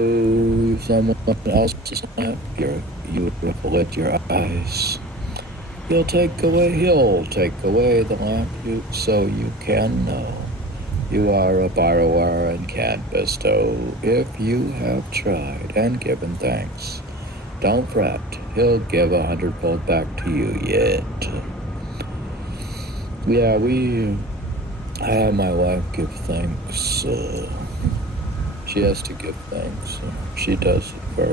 someone else's lamp, you lift your eyes. He'll take away the lamp so you can know you are a borrower and can't bestow. If you have tried and given thanks, don't fret, he'll give 100-fold back to you yet. Yeah, I have my wife give thanks. She has to give thanks. She does it for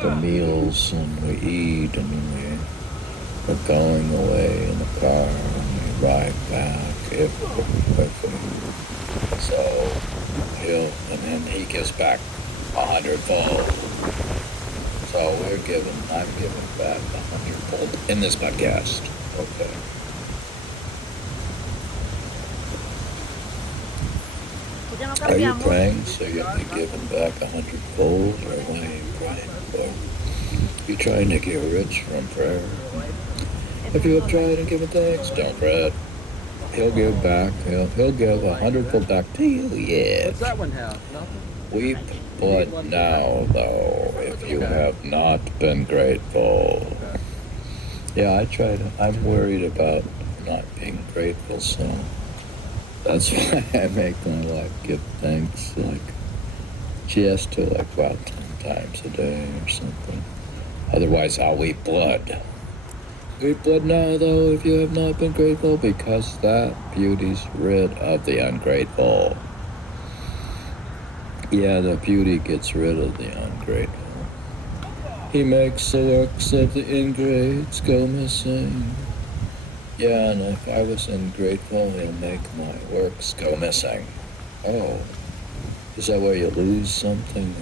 the meals, and we eat, and we're going away in the car, and we ride back quickly. So and then he gives back 100-fold. So I'm giving back 100-fold in this podcast. Okay. Are you praying so you'll be given back 100-fold, or what are you praying for? You trying to get rich from prayer? If you have tried and given thanks, don't fret. He'll give back. He'll give 100-fold back to you. Yeah. What's that one have? Nothing. Weep but now, though, if you have not been grateful. Yeah, I'm worried about not being grateful, so that's why I make my wife give thanks. Like, she has to, about 10 times a day or something. Otherwise, I'll weep blood. Weep blood now, though, if you have not been grateful, because that beauty's rid of the ungrateful. Yeah, the beauty gets rid of the ungrateful. He makes the works of the ingrates go missing. Yeah, and if I was ungrateful, he'll make my works go missing. Oh, is that where you lose something?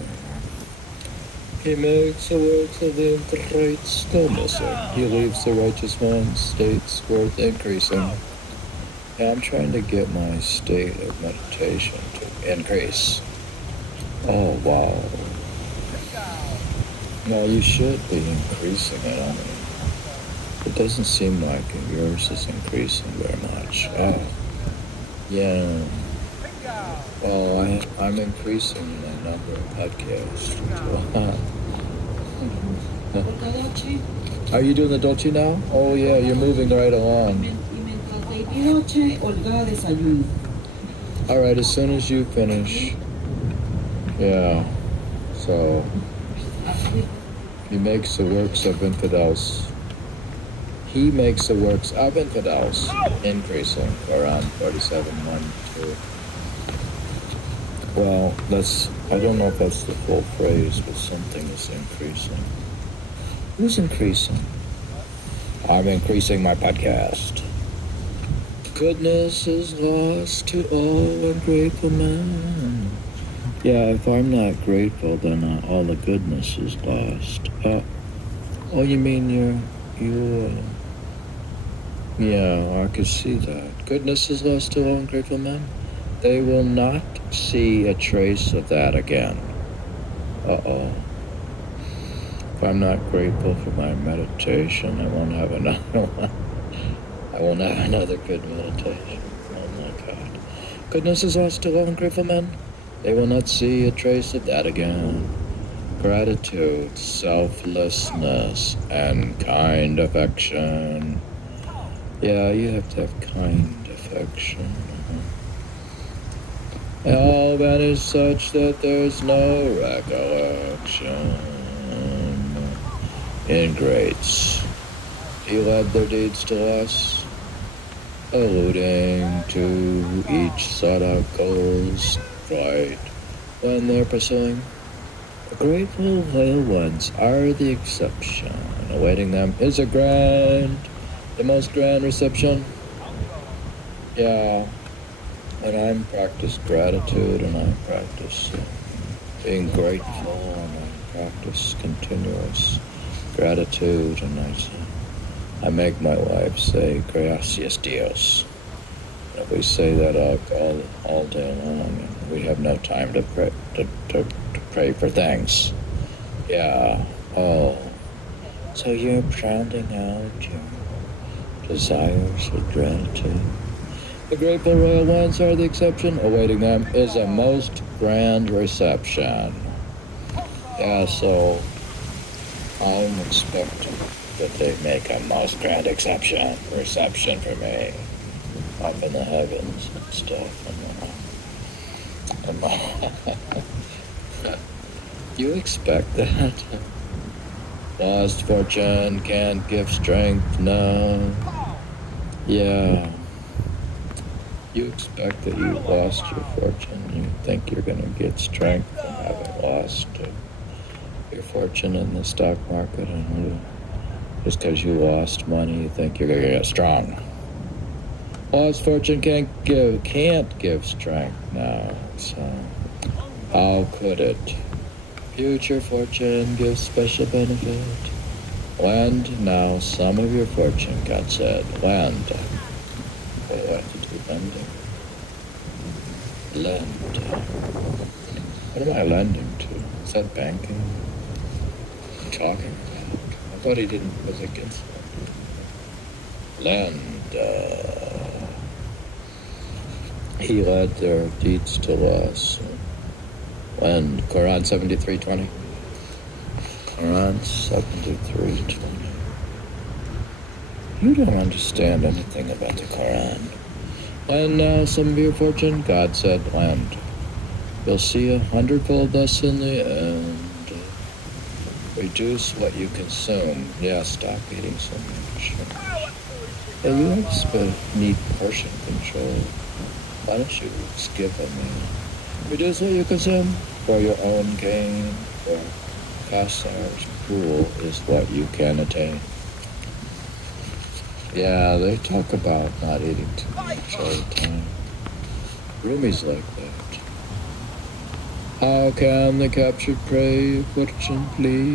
He makes the works of the ingrates go missing. He leaves the righteous one's states worth increasing. Yeah, I'm trying to get my state of meditation to increase. Oh, wow. No, you should be increasing it. I mean, it doesn't seem like yours is increasing very much. Oh, yeah. Well, I'm increasing the number of podcasts. Are you doing the dolce now? Oh, yeah, you're moving right along. All right, as soon as you finish. Yeah, so he makes the works of infidels. He makes the works of infidels increasing around 47:1-2. Well, I don't know if that's the full phrase, but something is increasing. Who's increasing? I'm increasing my podcast. Goodness is lost to all ungrateful men. Yeah, if I'm not grateful, then all the goodness is lost. Oh, you mean yeah, I could see that. Goodness is lost to all ungrateful men. They will not see a trace of that again. Uh-oh. If I'm not grateful for my meditation, I won't have another one. I won't have another good meditation. Oh my God. Goodness is lost to all ungrateful men. They will not see a trace of that again. Gratitude, selflessness, and kind affection. Yeah, you have to have kind affection. All that is such that there's no recollection. Ingrates. He led their deeds to us, alluding to each sought-out goals right when they're pursuing. The grateful loyal ones are the exception. Awaiting them is the most grand reception. Yeah, and I practice gratitude, and I practice being grateful, and I practice continuous gratitude, and I make my wife say gracias Dios. We say that all day long, and we have no time to pray for thanks. Yeah. Oh. So you're drowning out your desires with gratitude. The grateful royal ones are the exception. Awaiting them is a most grand reception. Yeah, so I'm expecting that they make a most grand reception for me up in the heavens and stuff. You expect that? Lost fortune can't give strength now. Yeah. You expect that you lost your fortune. You think you're going to get strength from having lost your fortune in the stock market. And just because you lost money, you think you're going to get strong. Lost fortune can't give strength now. So how could it? Future fortune gives special benefit. Lend now some of your fortune, God said. Lend. What do I have to do? Lending. Lend. What am I lending to? Is that banking? Talking about? I thought he was against that. Lend. He led their deeds to loss. Lend. Quran 73:20. Quran 73:20. You don't understand anything about the Quran. Lend now some of your fortune, God said, lend. You'll see 100-fold thus in the end. Reduce what you consume. Yeah, stop eating so much. Yeah, you also need portion control. Why don't you skip a meal? Reduce what you consume for your own gain. For Kassar's pool is what you can attain. Yeah, they talk about not eating too much all the time. Rumi's like that. How can the captured prey fortune plead?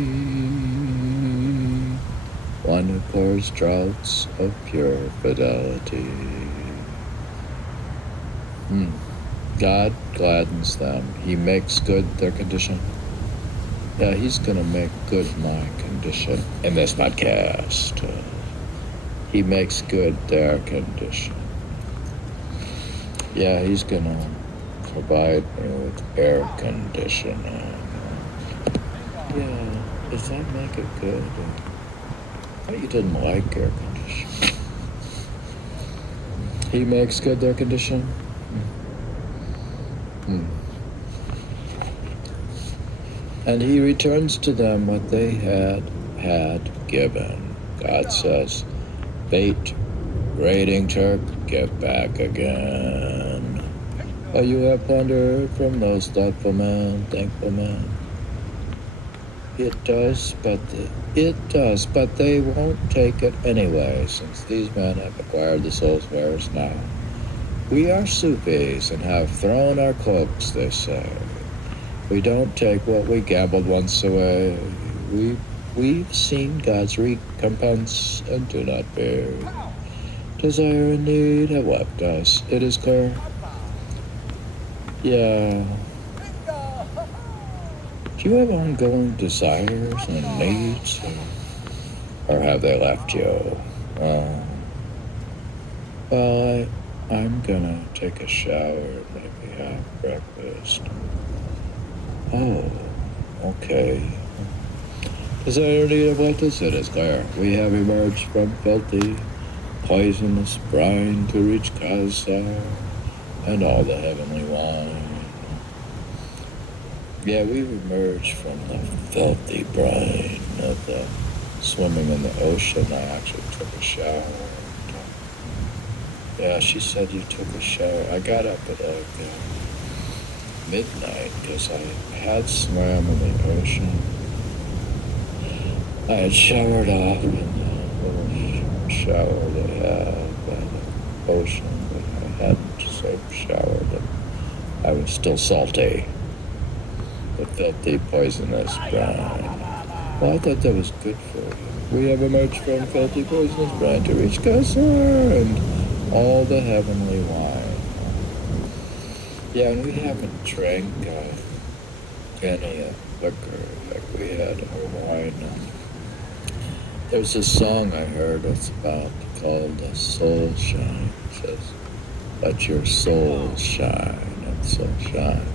One who pours droughts of pure fidelity. God gladdens them. He makes good their condition. Yeah, he's going to make good my condition in this podcast. He makes good their condition. Yeah, he's going to provide me with air conditioning. Yeah, does that make it good? I thought you didn't like air conditioning. He makes good their condition. And he returns to them what they had given. God says, bait, raiding Turk, get back again. Oh, you have plundered from those thoughtful men, thankful men. It does, but they won't take it anyway, since these men have acquired the soul's wares now. We are Sufis and have thrown our cloaks, they say. We don't take what we gambled once away. We've seen God's recompense and do not fear. Desire and need have left us, it is clear. Yeah. Do you have ongoing desires and needs? Or have they left you? Well, I'm gonna take a shower and maybe have breakfast. Oh, okay. Desire and need have left us, it is clear. We have emerged from filthy, poisonous brine to reach Kausar and all the heavenly wine. Yeah, we've emerged from the filthy brine of the swimming in the ocean. I actually took a shower. Yeah, she said you took a shower. I got up at like midnight because I had swam in the ocean. I had showered off in the little shower they have by the ocean, but I hadn't soap showered and I was still salty. The filthy, poisonous brine. Well, I thought that was good for you. We have emerged from filthy, poisonous brine to reach Kausar and all the heavenly wine. Yeah, and we haven't drank any liquor like we had our wine. There's a song I heard called Soul Shine. It says, let your soul shine, and soul shine.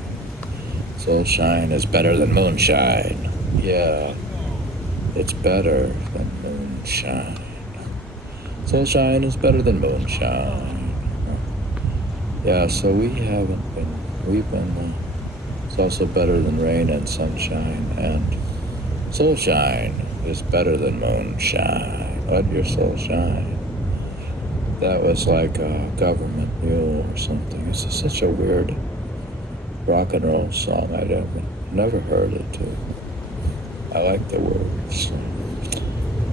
Soul shine is better than moonshine. Yeah, it's better than moonshine. Soulshine is better than moonshine. Yeah, so we've been, it's also better than rain and sunshine, and soulshine is better than moonshine. Let your soul shine. That was like a government mule or something. It's such a weird rock and roll song. I never heard it too. I like the words.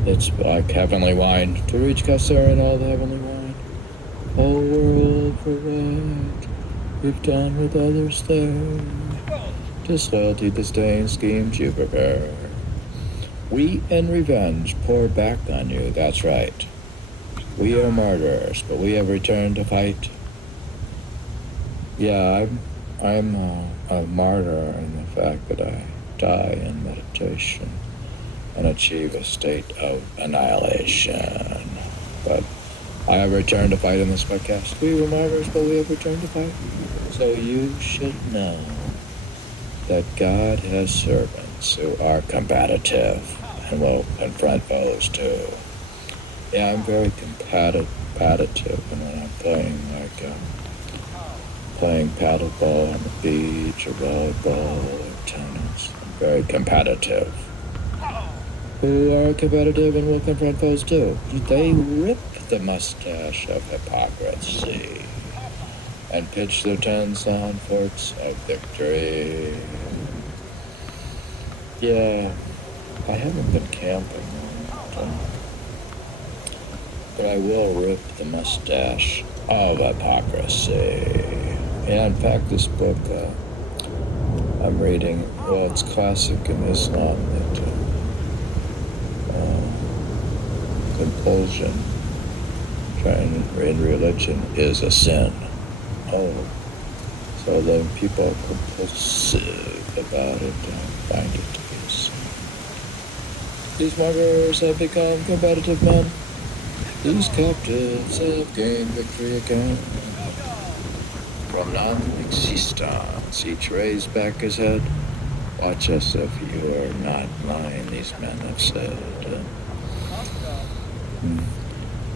It's like heavenly wine to reach Cassar and all the heavenly wine. Whole world provide, we've done with others there. Disloyalty, disdain, schemes you prepare. We in revenge pour back on you, that's right. We are martyrs, but we have returned to fight. Yeah, I'm a martyr in the fact that I die in meditation and achieve a state of annihilation. But I have returned to fight in this podcast. We were martyrs, but we have returned to fight. So you should know that God has servants who are combative and will confront foes too. Yeah, I'm very competitive when I'm playing paddleball on the beach or volleyball or tennis. I'm very competitive. Who are competitive and will confront foes too. They rip the mustache of hypocrisy and pitch their 10-sound forts of victory. Yeah, I haven't been camping but I will rip the mustache of hypocrisy. Yeah, in fact, this book I'm reading, well, it's classic in Islam that compulsion in religion is a sin. Oh, so then people are compulsive about it and find it to be a sin. These martyrs have become competitive men. These captives have gained victory again. From non-existence, each raised back his head. Watch us if you are not mine, these men have said.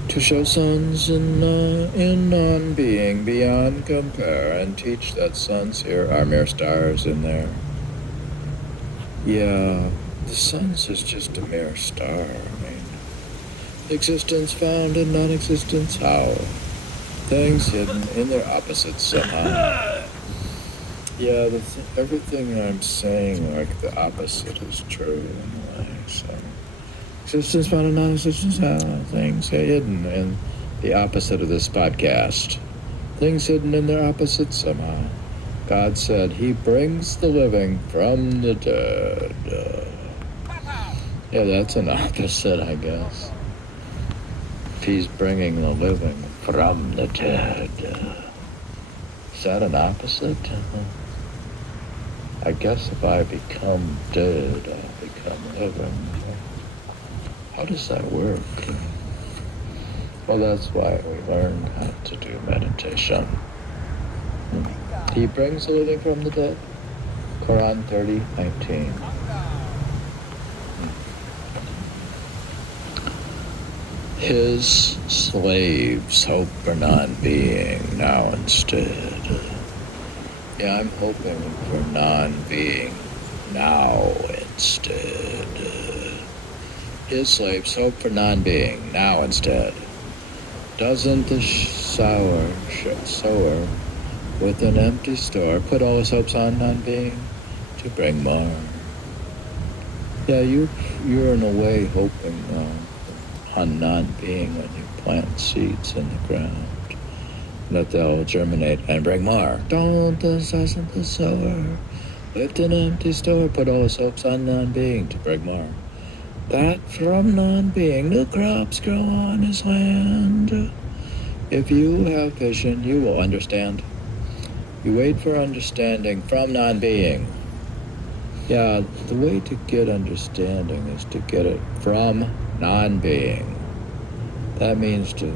To show suns in non-being beyond compare, and teach that suns here are mere stars in there. Yeah, the suns is just a mere star. I mean, existence found in non-existence, how? Things hidden in their opposites somehow. Yeah, everything I'm saying, like the opposite is true in a way, so. Existence found in non-existence, how? Things hidden in the opposite of this podcast. Things hidden in their opposites somehow. God said he brings the living from the dead. Yeah, that's an opposite, I guess. If he's bringing the living from the dead. Is that an opposite? I guess if I become dead, I'll become living. How does that work? Well, that's why we learn how to do meditation. He brings the living from the dead. Quran 30:19. His slaves hope for non-being now instead. Yeah, I'm hoping for non-being now instead. His slaves hope for non-being now instead. Doesn't the sower with an empty store put all his hopes on non-being to bring more? Yeah, you're in a way hoping on non-being when you plant seeds in the ground, that they'll germinate and bring more. Doesn't the sower with an empty store put all his hopes on non-being to bring more? That from non-being new crops grow on his land. If you have vision, you will understand. You wait for understanding from non-being. Yeah, the way to get understanding is to get it from non-being. That means to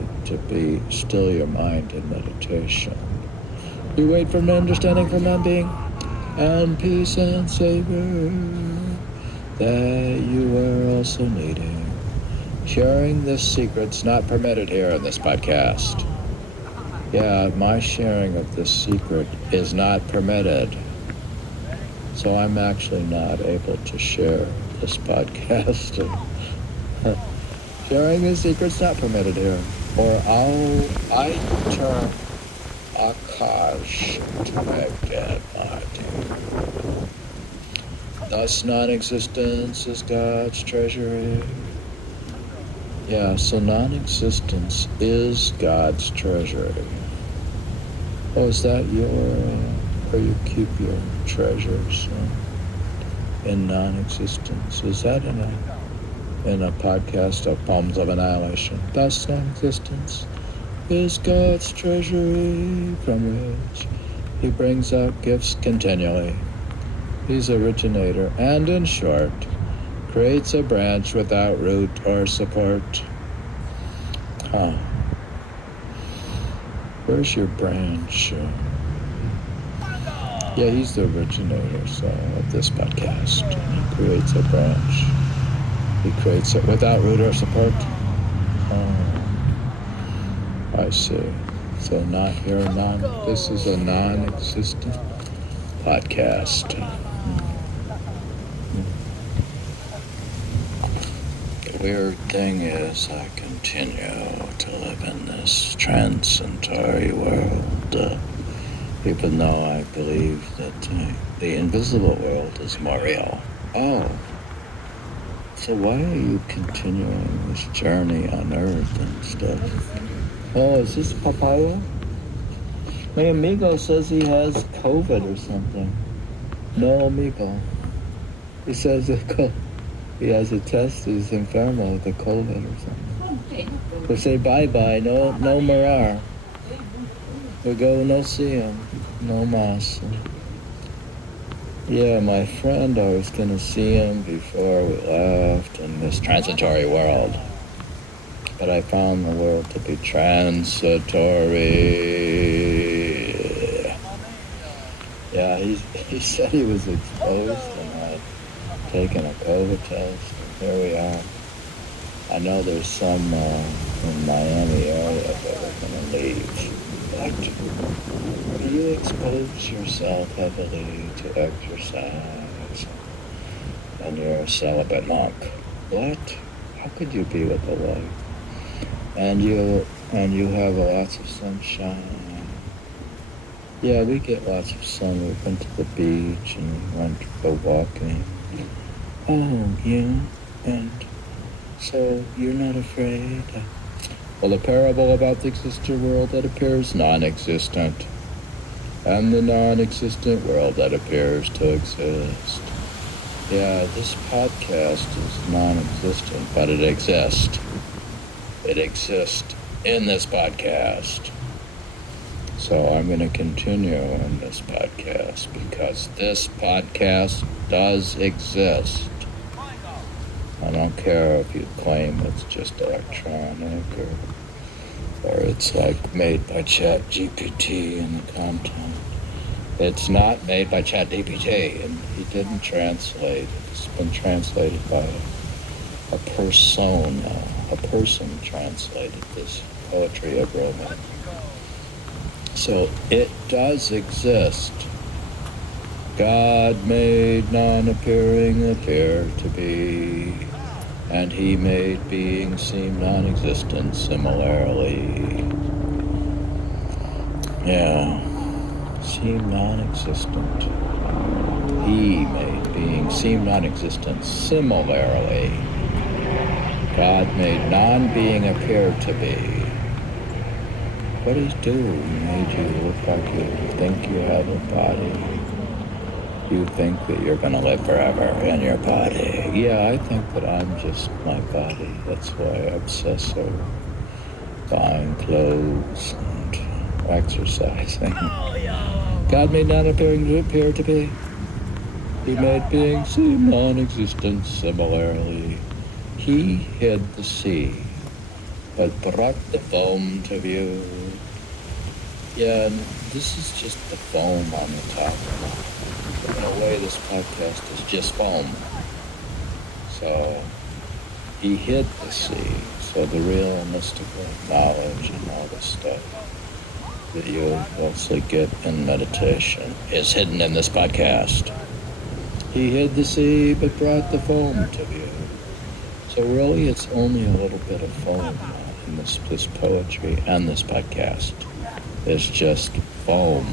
be still your mind in meditation. You wait for understanding from non-being, and peace and savor that you are also needing. Sharing this secret's not permitted here in this podcast. Yeah, my sharing of this secret is not permitted. So I'm actually not able to share this podcast. Sharing this secret's not permitted here. Or I turn Akash to Baghdad Mahdi. Thus non-existence is God's treasury. Yeah, so non-existence is God's treasury. Oh, is that where you keep your treasures in non-existence? Is that in a podcast of Poems of Annihilation? Thus non-existence is God's treasury from which he brings out gifts continually. He's originator and, in short, creates a branch without root or support. Where's your branch? Yeah, he's the originator of this podcast. He creates a branch. He creates it without root or support. I see. So this is a non-existent podcast. The weird thing is I continue to live in this transitory world, even though I believe that the invisible world is more real. Oh, so why are you continuing this journey on Earth and stuff? Oh, is this papaya? My amigo says he has COVID or something. No, amigo. He says he has a test, he's enfermo with the COVID or something. We say bye-bye, no marar. We go no see him, no mas. Yeah, my friend, I was going to see him before we left in this transitory world. But I found the world to be transitory. Yeah, he said he was exposed and had taken a COVID test. And here we are. I know there's some in Miami area that we're going to leave. But do you expose yourself heavily to exercise and you're a celibate monk? What? How could you be with a wife? And you have lots of sunshine. Yeah, we get lots of sun. We went to the beach and went to go walking. Oh, yeah, and so you're not afraid? Well, the parable about the existent world that appears non-existent, and the non-existent world that appears to exist. Yeah, this podcast is non-existent, but it exists. It exists in this podcast. So I'm going to continue in this podcast because this podcast does exist. I don't care if you claim it's just electronic or it's like made by ChatGPT and the content. It's not made by ChatGPT, and he didn't translate it. It's been translated by a persona. A person translated this poetry of Rumi. So it does exist. God made non-appearing appear to be, and he made being seem non-existent similarly. Yeah, seem non-existent. He made being seem non-existent similarly. God made non-being appear to be. What did he do? He made you look like you think you have a body. You think that you're going to live forever in your body. Yeah, I think that I'm just my body. That's why I obsess over buying clothes and exercising. God made non-appearing appear to be. He made being seem non-existent similarly. He hid the sea, but brought the foam to view. Yeah, and this is just the foam on the top. In a way, this podcast is just foam. So he hid the sea. So the real mystical knowledge and all this stuff that you mostly get in meditation is hidden in this podcast. He hid the sea but brought the foam to view. So really it's only a little bit of foam in this poetry and this podcast. It's just foam.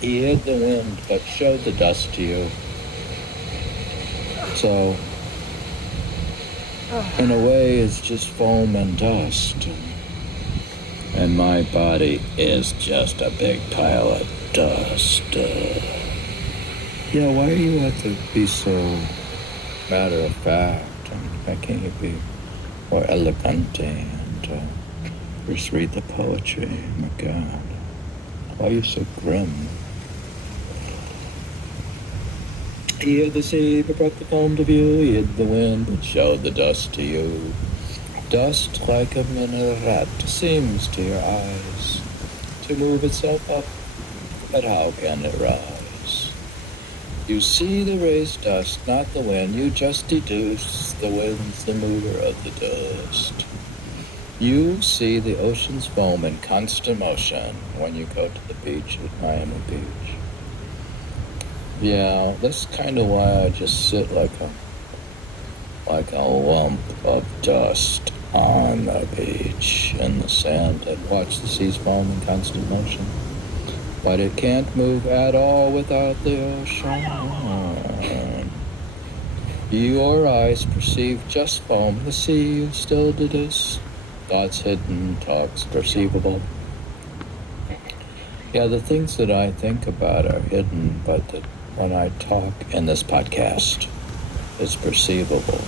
He hid the wind but showed the dust to you. So in a way it's just foam and dust. And my body is just a big pile of dust. Why do you have to be so matter of fact? Why can't you be more elegante and just read the poetry? Oh my God. Why are you so grim? He hid the sea but brought the foam to view. He hid the wind but showed the dust to you. Dust like a minaret seems to your eyes to move itself up, but how can it rise? You see the raised dust, not the wind. You just deduce the wind's the mover of the dust. You see the ocean's foam in constant motion when you go to the beach at Miami Beach. Yeah, that's kind of why I just sit like a lump of dust on the beach in the sand and watch the seas foam in constant motion. But it can't move at all without the ocean. Your eyes perceive just foam. The sea you still deduce. Thoughts hidden, talks perceivable. Yeah, the things that I think about are hidden, but when I talk in this podcast, it's perceivable.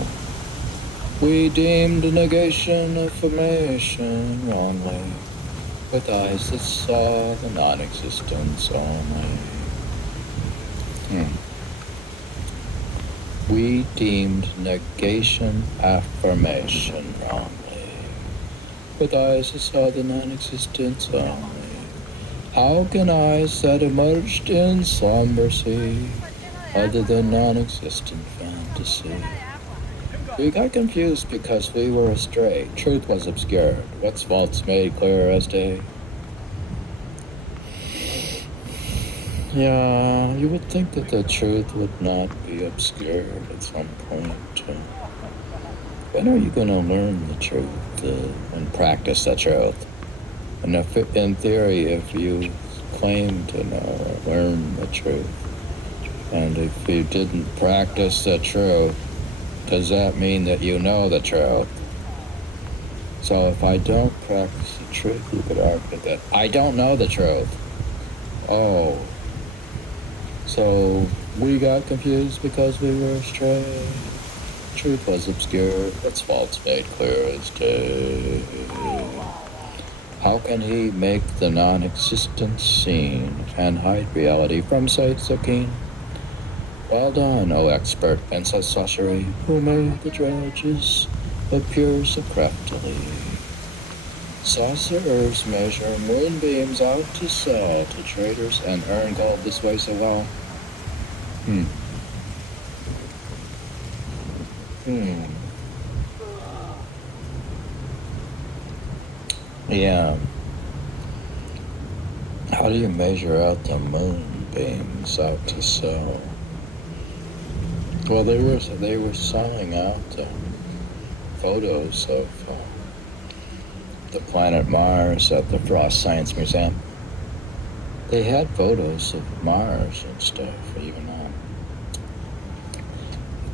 We deemed negation affirmation wrongly, with eyes that saw the non-existence only. We deemed negation affirmation wrongly, with eyes that saw the non-existence only. How can eyes that emerged in slumber see other than non-existent fantasy? We got confused because we were astray. Truth was obscured. What's false made clear as day. Yeah, you would think that the truth would not be obscured at some point. When are you going to learn the truth and practice the truth? And in theory, if you claim to know or learn the truth, and if you didn't practice the truth, does that mean that you know the truth? So if I don't practice the truth, you could argue that I don't know the truth. Oh. So we got confused because we were astray. Truth was obscured, its faults made clear as day. How can he make the non-existent seen and hide reality from sight so keen? Well done, O expert in such sorcery, who made the dredges appear so craftily. Sorcerers measure moonbeams out to sell to traders and earn gold this way so well. Yeah. How do you measure out the moonbeams out to sell? Well, they were selling out photos of the planet Mars at the Frost Science Museum. They had photos of Mars and stuff, even at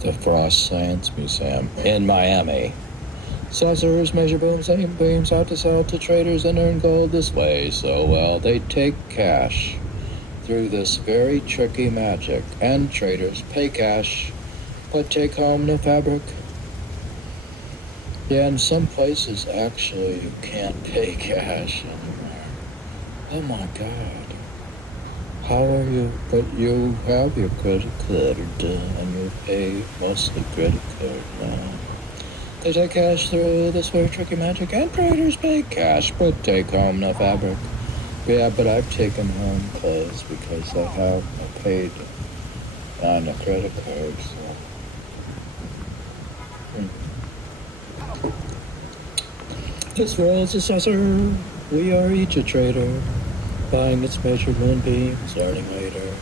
the Frost Science Museum in Miami. Sorcerers measure beams out to sell to traders and earn gold this way. So, well, they take cash through this very tricky magic, and traders pay cash, but take home no fabric. Yeah, in some places, actually, you can't pay cash anymore. Oh my God. How are you? But you have your credit card, and you pay mostly credit card now. They take cash through this very tricky magic, and traders pay cash, but take home no fabric. Yeah, but I've taken home clothes because I paid on the credit card. So. This world's a saucer. We are each a trader, buying its measured moonbeams, learning later.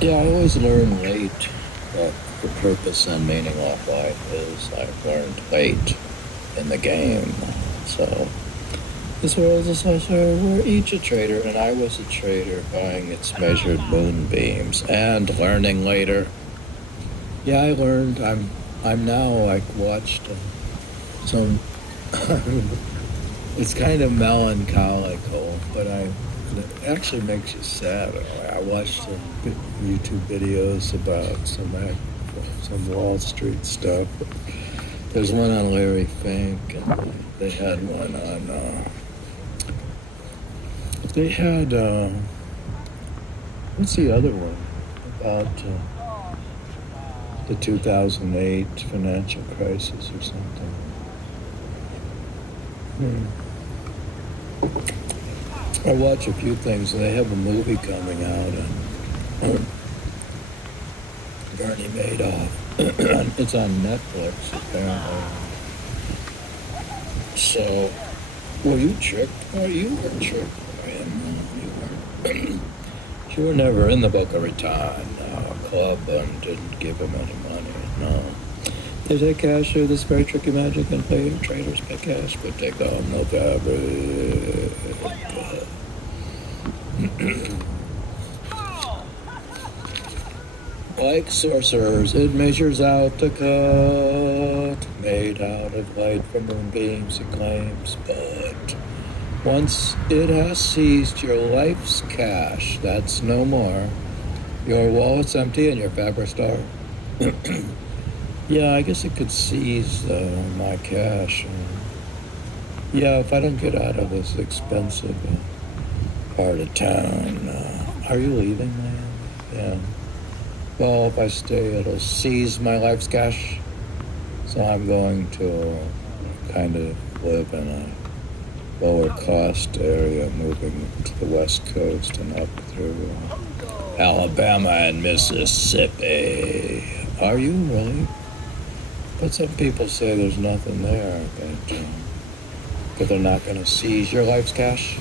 Yeah, I always learn late what the purpose and meaning of life is. I've learned late in the game. So, this world's a saucer, we're each a trader, and I was a trader buying its measured moonbeams and learning later. Yeah, I learned. I'm now like watched some. It's kind of melancholical, but it actually makes you sad. I watched some YouTube videos about some Wall Street stuff. There's one on Larry Fink, and they had one on. They had what's the other one about the 2008 financial crisis or something? I watch a few things, and they have a movie coming out, and Bernie Madoff. It's on Netflix, apparently. So, were you tricked? Oh, you were tricked. You were never in the Boca Raton club and didn't give him any money. No. They take cash through this very tricky magic and pay traders pay cash, but they go no fabric. Like sorcerers, it measures out the cut, made out of light from moonbeams, it claims, but once it has seized your life's cash, that's no more. Your wallet's empty and your fabric star. Yeah, I guess it could seize my cash. Yeah, if I don't get out of this expensive part of town. Are you leaving, man? Yeah. Well, if I stay, it'll seize my life's cash. So I'm going to kind of live in a lower cost area, moving to the West Coast and up through Alabama and Mississippi. Are you really? But some people say there's nothing there, but they're not going to seize your life's cash.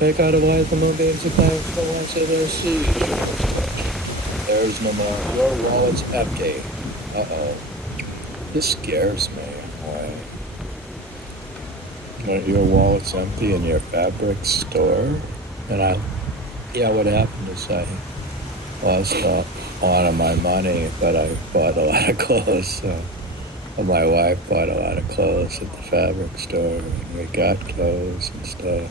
Make out of life the moonbeams of life, but once they will seize your life's cash, there's no more. Your wallet's empty. Uh-oh. This scares me. Your wallet's empty in your fabric store? And what happened is I lost a lot of my money, but I bought a lot of clothes. So my wife bought a lot of clothes at the fabric store, and we got clothes and stuff.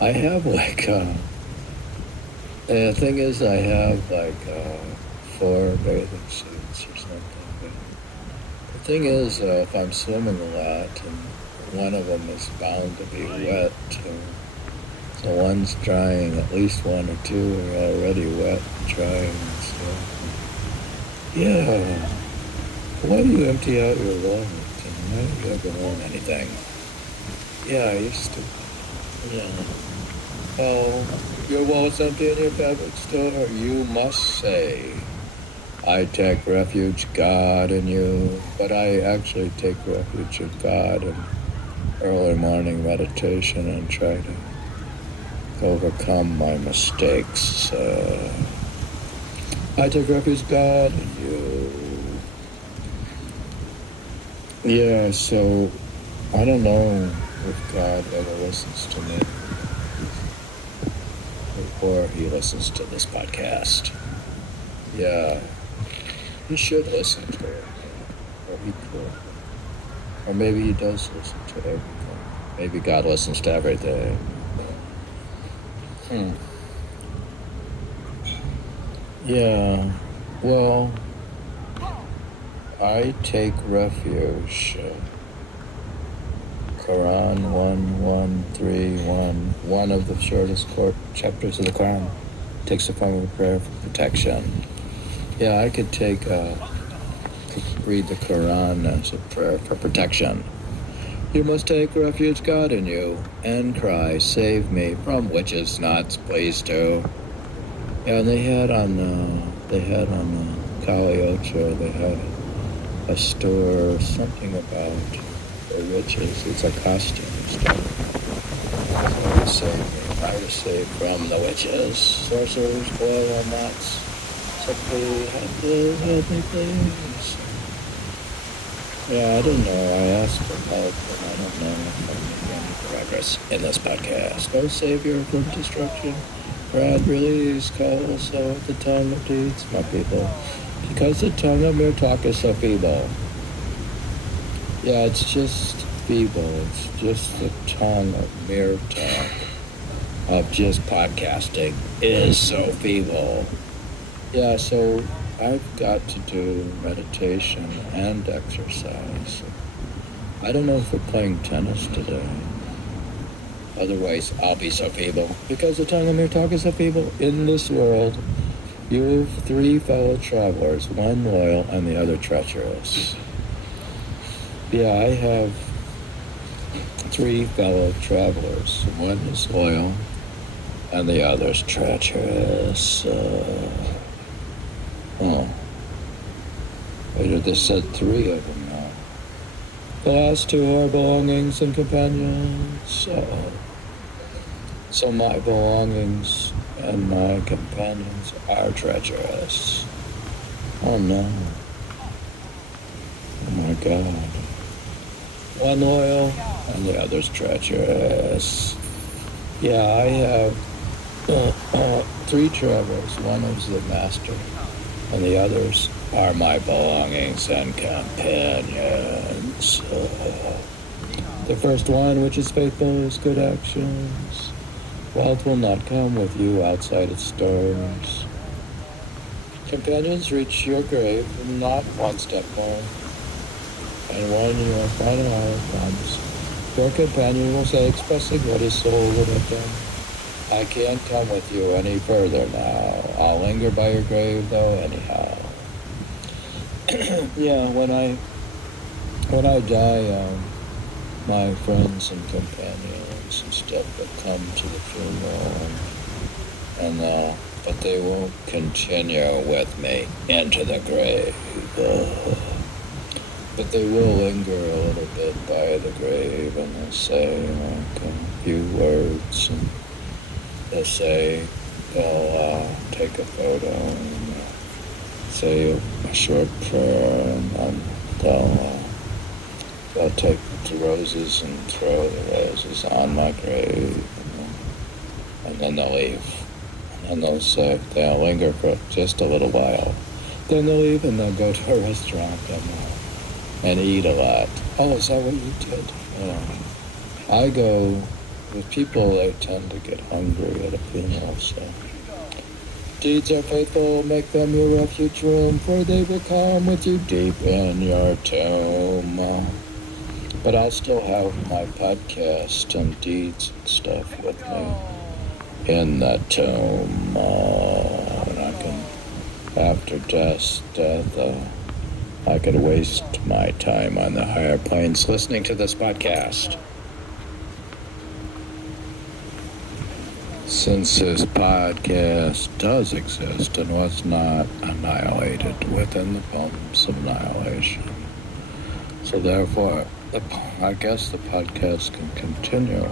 I have the thing is I have 4 bathing suits or something. But the thing is, if I'm swimming a lot, and one of them is bound to be wet, so one's drying, at least 1 or 2 are already wet and drying and stuff. Yeah. Why do you empty out your wallet? And why don't you ever own anything? Yeah, I used to. Yeah. Oh, your wallet's empty in your fabric store? You must say, I take refuge, God, in you. But I actually take refuge in God in early morning meditation and try to overcome my mistakes. I take refuge, God, in you. Yeah, so I don't know if God ever listens to me or he listens to this podcast. Yeah, he should listen to it, or he could. Or maybe he does listen to everything. Maybe God listens to everything. Yeah, well, I take refuge. Quran 1131, one of the shortest chapters of the Quran, takes the form of a prayer for protection. Yeah, I could read the Quran as a prayer for protection. You must take refuge, God, in you, and cry, save me from witches, nuts, please do. Yeah, and they had on Calle Ocho, they had a store, something about the witches. It's a costume store. I was saved from the witches, sorcerers, boil and knots. Somebody had to help me, please. Yeah, I don't know. I asked for help, and I don't know if I'm making any progress in this podcast. O Savior from destruction, Brad really is called so at the tongue of deeds, my people. Because the tongue of mere talk is so feeble. Yeah, it's just feeble. It's just the tongue of mere talk of just podcasting is so feeble. Yeah, so I've got to do meditation and exercise. I don't know if we're playing tennis today. Otherwise, I'll be so feeble. Because the tongue of mere talk is so feeble. In this world, you have 3 fellow travelers, one loyal and the other treacherous. Yeah, I have 3 fellow travelers. One is loyal and the other's treacherous. Later they said 3 of them now. The last 2 are belongings and companions. So my belongings and my companions are treacherous. Oh no. Oh my God. One loyal and the other's treacherous. Yeah, I have 3 travelers. One is the master and the others are my belongings and companions. The first one, which is faithful, is good actions. Wealth will not come with you outside its doors. Companions reach your grave not one step more. And when your final hour comes, your companion will say, expressing what his soul would have done, I can't come with you any further now. I'll linger by your grave, though, anyhow. Yeah, when I die, my friends and companions and stuff will come to the funeral, but they won't continue with me into the grave. But they will linger a little bit by the grave, and they'll say like a few words, and they'll take a photo and say a short prayer, and then they'll take the roses and throw the roses on my grave, and then they'll leave. And they'll say they'll linger for just a little while. Then they'll leave and they'll go to a restaurant and eat a lot. Oh, is that what you did? I go with people. They tend to get hungry at a funeral, so. Deeds are faithful, make them your refuge room, for they will come with you deep in your tomb. But I'll still have my podcast and deeds and stuff with me in the tomb. And I can, after death, I could waste my time on the higher planes listening to this podcast. Since this podcast does exist and was not annihilated within the poems of annihilation. So therefore, I guess the podcast can continue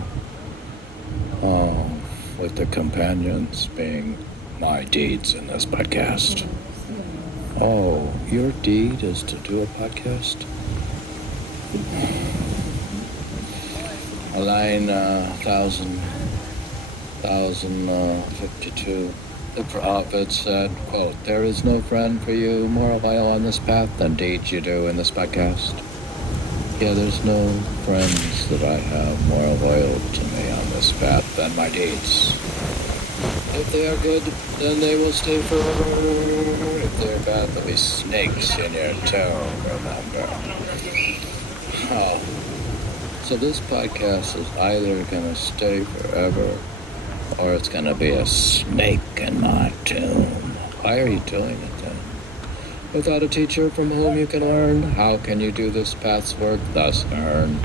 with the companions being my deeds in this podcast. Oh, your deed is to do a podcast? Line 1052. The prophet said, quote, there is no friend for you more loyal on this path than deeds you do in this podcast. Yeah, there's no friends that I have more loyal to me on this path than my deeds. If they are good, then they will stay forever. If they're bad, there'll be snakes in your tomb, remember. Oh. So this podcast is either going to stay forever or it's going to be a snake in my tomb. Why are you doing it then? Without a teacher from whom you can learn, how can you do this path's work, thus earn?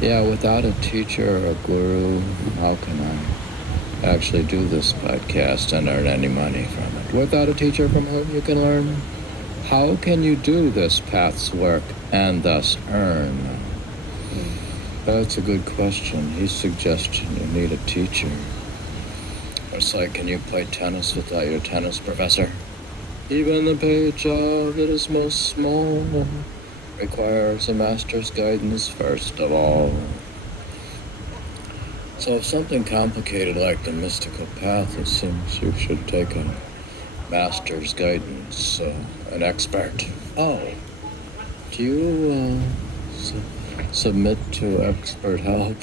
Yeah, without a teacher or a guru, how can I actually do this podcast and earn any money from it without a teacher from whom you can learn? How can you do this path's work and thus earn? That's a good question. He's suggesting you need a teacher. It's like, can you play tennis without your tennis professor? Even the page of it is most small requires a master's guidance first of all. So if something complicated like the mystical path, it seems you should take a master's guidance, an expert. Oh, do you submit to expert help?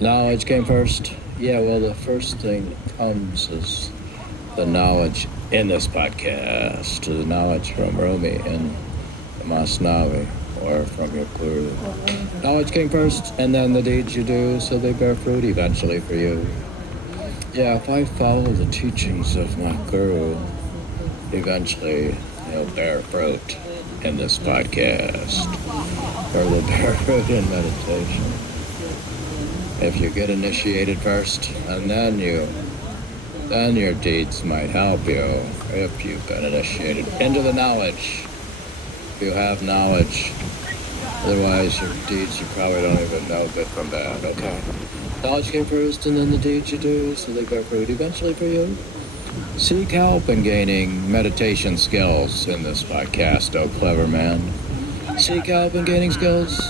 Knowledge came first. Yeah, well, the first thing that comes is the knowledge in this podcast, the knowledge from Rumi and the masnavi, or from your guru. Knowledge came first, and then the deeds you do, so they bear fruit eventually for you. Yeah, if I follow the teachings of my guru, eventually they'll bear fruit in this podcast, or they'll bear fruit in meditation. If you get initiated first, and then your deeds might help you if you've been initiated into the knowledge. If you have knowledge, otherwise your deeds you probably don't even know good from bad, okay? Knowledge came first, and then the deeds you do, so they bear fruit eventually for you. Seek help in gaining meditation skills in this podcast, oh clever man. Seek help in gaining skills?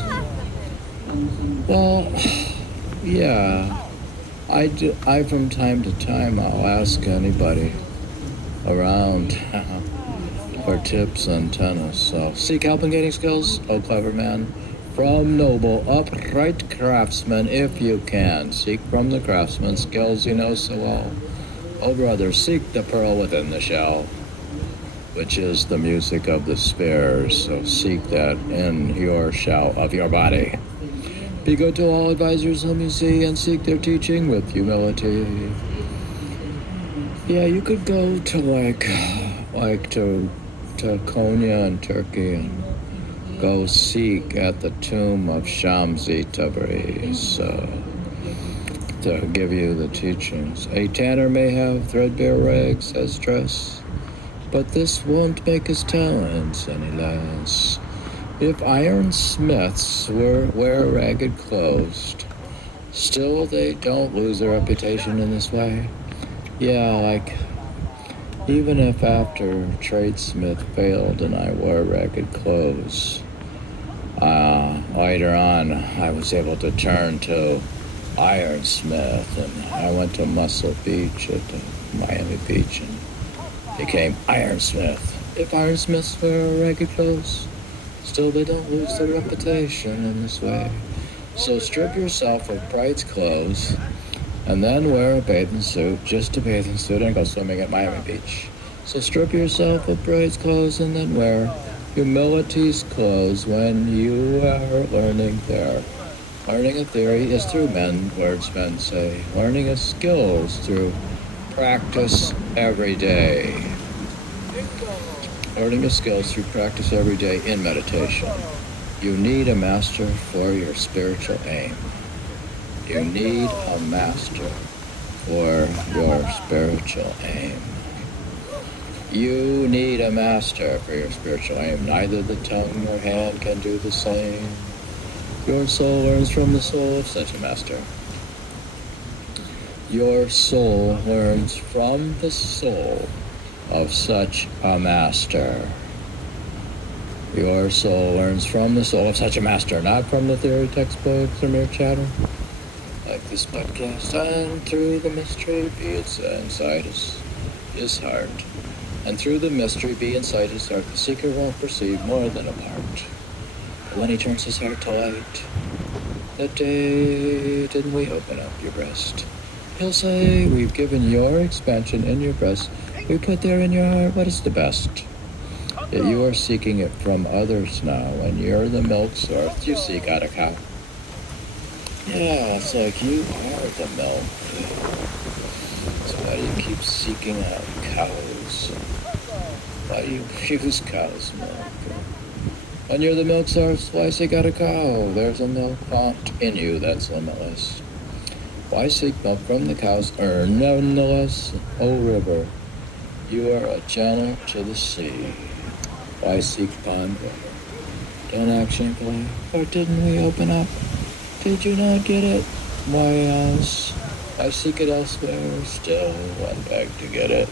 Well, yeah, I from time to time, I'll ask anybody around for tips on tennis. So seek help in gaining skills, oh clever man. From noble, upright craftsmen, if you can. Seek from the craftsman skills you know so well. Oh brother, seek the pearl within the shell, which is the music of the spheres. So seek that in your shell of your body. Be good to all advisors whom you see and seek their teaching with humility. Yeah, you could go to like to Konya in Turkey and go seek at the tomb of Shamsi Tabriz to give you the teachings. A tanner may have threadbare rags as dress, but this won't make his talents any less. If ironsmiths wear ragged clothes, still they don't lose their reputation in this way. Yeah, like, even if after tradesmith failed and I wore ragged clothes, later on I was able to turn to ironsmith, and I went to Muscle Beach at Miami Beach and became ironsmith. If ironsmiths wear ragged clothes, still they don't lose their reputation in this way. So strip yourself of bride's clothes and then wear a bathing suit, just a bathing suit, and go swimming at Miami Beach. So strip yourself of bride's clothes and then wear humility's clothes when you are learning there. Learning a theory is through words men say. Learning a skill is through practice every day. Learning a skill is through practice every day in meditation. You need a master for your spiritual aim. You need a master for your spiritual aim. You need a master for your spiritual aim. Neither the tongue nor hand can do the same. Your soul learns from the soul of such a master. Your soul learns from the soul of such a master. Your soul learns from the soul of such a master, not from the theory textbooks or mere chatter, like this podcast. And through the mystery be it inside his heart. And through the mystery be inside his heart, the seeker won't perceive more than a part. But when he turns his heart to light, that day didn't we open up your breast? He'll say, we've given your expansion in your breast. We put there in your heart what is the best. Yet you are seeking it from others now, and you're the milk source you seek out a cow. Yeah, it's like you are the milk. So why do you keep seeking out cows? Why do you use cow's milk? When you're the milk source, why seek out a cow? There's a milk font in you that's limitless. Why seek milk from the cows? Nonetheless, O river, you are a channel to the sea. Why seek pond water? Don't act shamefully. Or didn't we open up? Did you not get it? Why else? I seek it elsewhere. Still one beg to get it.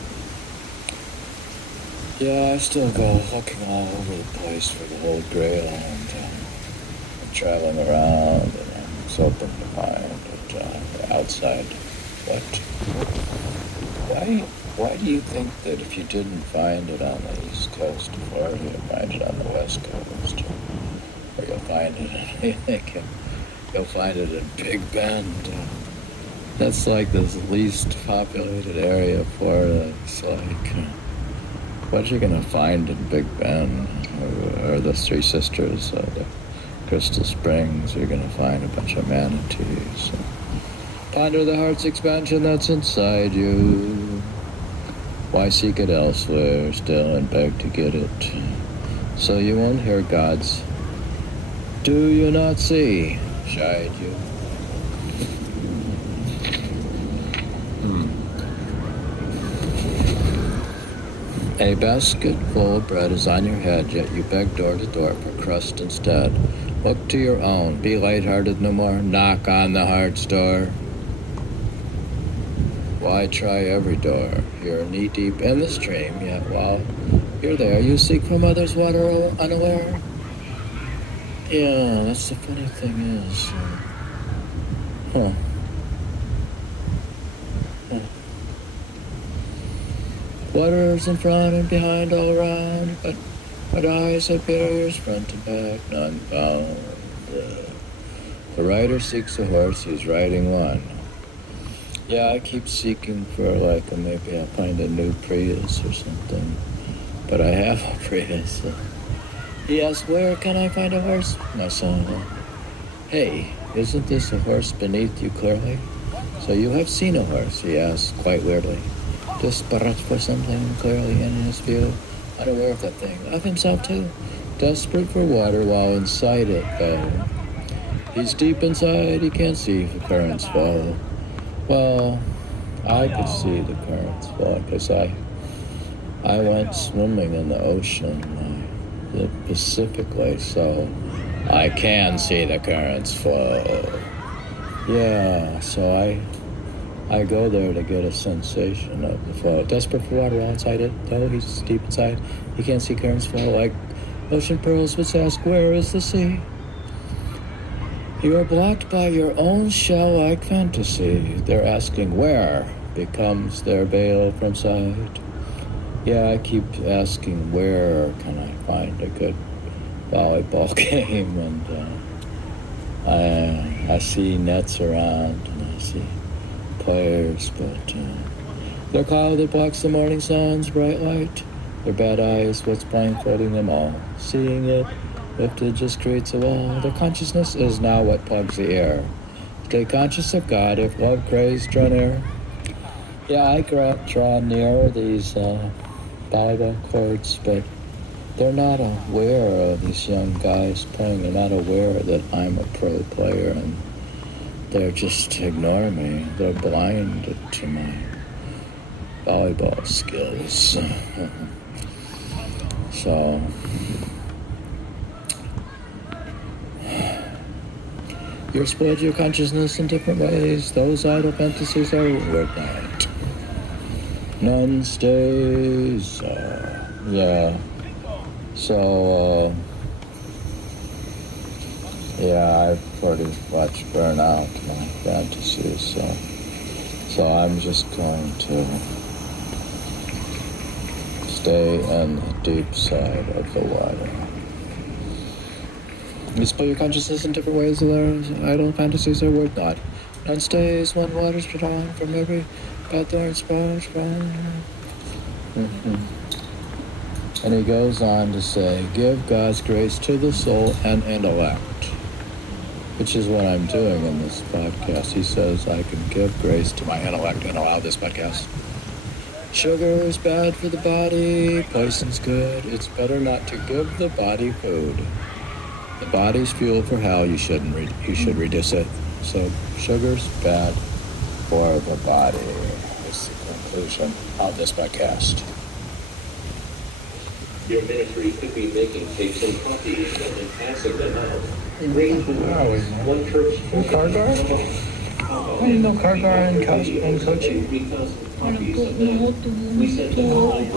Yeah, I still go looking all over the place for the Holy Grail, and I'm traveling around, and I'm hoping to find it outside. What? Why do you think that if you didn't find it on the East Coast of Florida, you'll find it on the West Coast? Or you'll find it, you think you'll find it in Big Bend? That's like the least populated area of Florida. It's like, what are you going to find in Big Bend or the Three Sisters or the Crystal Springs? You're going to find a bunch of manatees. Ponder the heart's expansion that's inside you. Why seek it elsewhere still and beg to get it? So you won't hear God's "Do you not see?" chide you. A basket full of bread is on your head, yet you beg door to door for crust instead. Look to your own, be lighthearted no more, knock on the heart's door. Why try every door? You're knee-deep in the stream, yet while you're there, you seek from others' water unaware. Yeah, that's the funny thing is, Waters in front and behind all around, but eyes have barriers front and back, none found. The rider seeks a horse, he's riding one. Yeah, I keep seeking for maybe I'll find a new Prius or something, but I have a Prius. He asks, where can I find a horse, my son? Hey, isn't this a horse beneath you clearly? So you have seen a horse, he asks quite weirdly. Desperate for something clearly in his view, unaware of that thing, of himself too, desperate for water while inside it though. He's deep inside, he can't see the currents flow. Well, I could see the currents flow because I went swimming in the ocean, specifically, so I can see the currents flow. Yeah, so I go there to get a sensation of the flow. Desperate for water while inside it, though he's deep inside. He can't see currents flow like ocean pearls which ask, where is the sea? You are blocked by your own shell-like fantasy. They're asking where becomes their veil from sight. Yeah, I keep asking where can I find a good volleyball game, and I see nets around and I see players, but their cloud that blocks the morning sun's bright light, their bad eyes, what's blindfolding them all. Seeing it lifted just creates a wall. Their consciousness is now what plugs the air. Stay conscious of God if love craze draw near. Yeah, I draw near these volleyball courts, but they're not aware of these young guys playing. They're not aware that I'm a pro player, and they're just ignoring me. They're blinded to my volleyball skills. So, you're split your consciousness in different ways. Those idle fantasies are worth not. None stays. Yeah. So, yeah, I pretty much burn out my fantasies, so I'm just going to stay in the deep side of the water. You split your consciousness in different ways, those idle fantasies are worth not. None stays when water's drawn from every bad thorn sprout. And he goes on to say, give God's grace to the soul and intellect, which is what I'm doing in this podcast. He says I can give grace to my intellect and allow this podcast. Sugar is bad for the body, poison's good. It's better not to give the body food. The body's fuel for hell, you should reduce it. So sugar's bad, for the body. Is the conclusion of this podcast. Your ministry could be making tapes and copies and then passing them out. One church. No car guard? I didn't know car guard and coaching. We sent them online to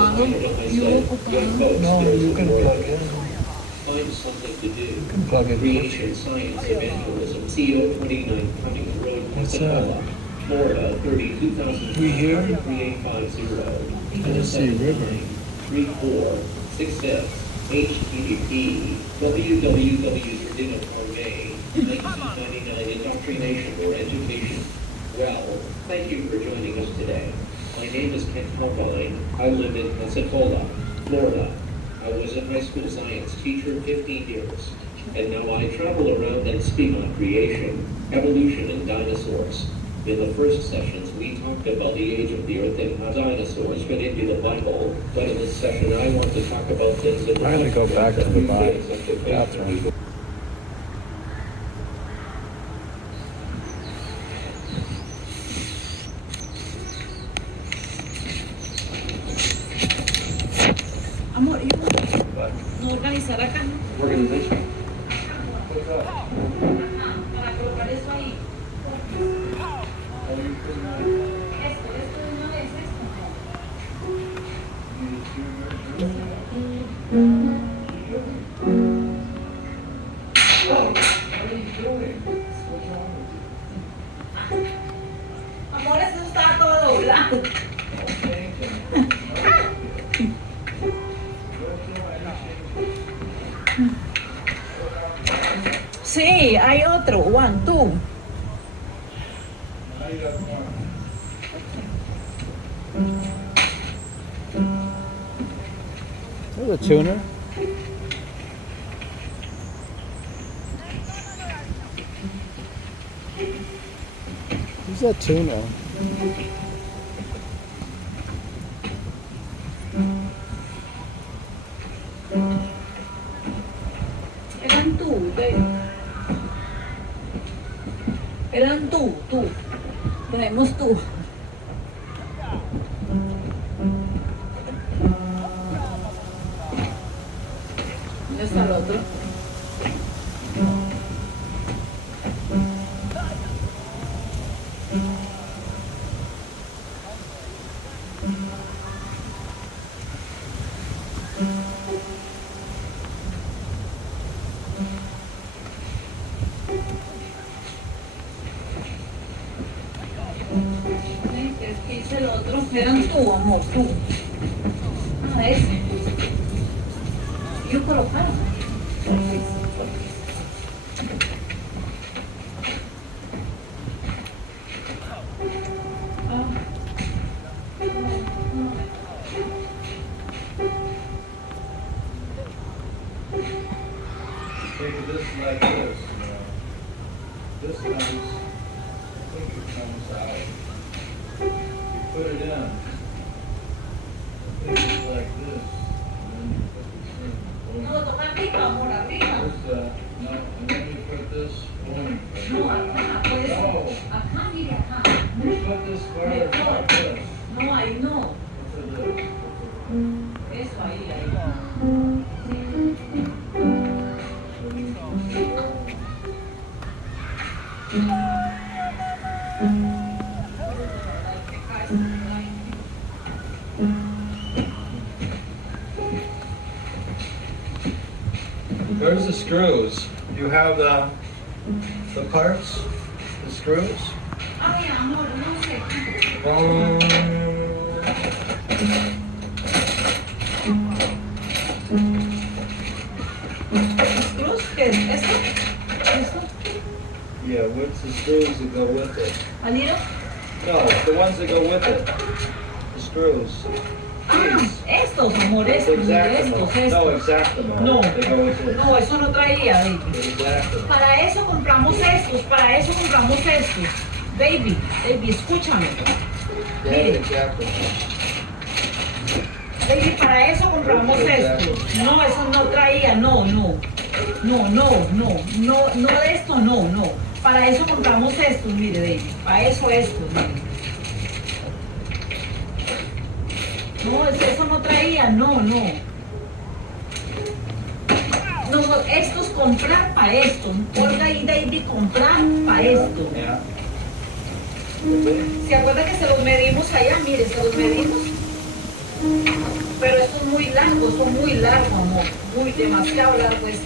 No, you can plug in. find something to do. You can plug in. Creation Science Evangelism, CO 29 Cummings Road, What's Pensacola, Florida, 32000. We here? 3850. Tennessee River. 3466 HTTP www.Dinnerparme 1999 Indoctrination or Education. Well, thank you for joining us today. My name is Ken Calvine. I live in Pensacola, Florida. I was a high school science teacher 15 years, and now I travel around and speak on creation, evolution, and dinosaurs. In the first sessions, we talked about the age of the earth and how dinosaurs fit into the Bible, but in this session, I want to talk about things in the I'm gonna go back to the bathroom. Amor, ¿y no organizar acá? Organization. Para colocar eso ahí. Esto de una vez, Amor, eso está todo doblado. Sí, hay otro, 1, 2. Is that a tuner? Who's that tuner? Eran tú, eran tú. Tenemos tú. ¿Dónde está el otro? ¿Qué dice el otro? Eran tú, amor, tú. Ah, ese. Yo colocaron. Take this like this, This comes, I think it comes out. You put it in. I think it's like this. And then you put this in. Boom. No, toca arriba, amor, arriba. No, and then you put this, boom. No, acá, por eso. No. Acá, mire, acá. You put this where it's like this. No, ahí no. Look at this. Eso, ahí. There's the screws. You have the parts, the screws. Ay, amor, no sé. ¿Cruz? ¿Qué es esto? ¿Esto? Yeah, what's the screws that go with it? ¿Aliro? No, the ones that go with it. The screws. Ah, estos, amor, estos, Exactamo. estos. No, exactamo. No, They go with it. no, eso no traía, baby. Exactamo. Para eso compramos estos. Baby, escúchame. Yeah, Mire. exactly. Baby, para eso compramos estos. No, eso no traía, no de esto, no. Para eso compramos estos, mire, de ellos. Para eso estos, mire. No, eso no traía, no. No, estos comprar para esto. Olga y David comprar para esto. ¿Se acuerda que se los medimos allá? Mire, se los medimos. Pero estos son muy largos, amor. Muy demasiado largo esto.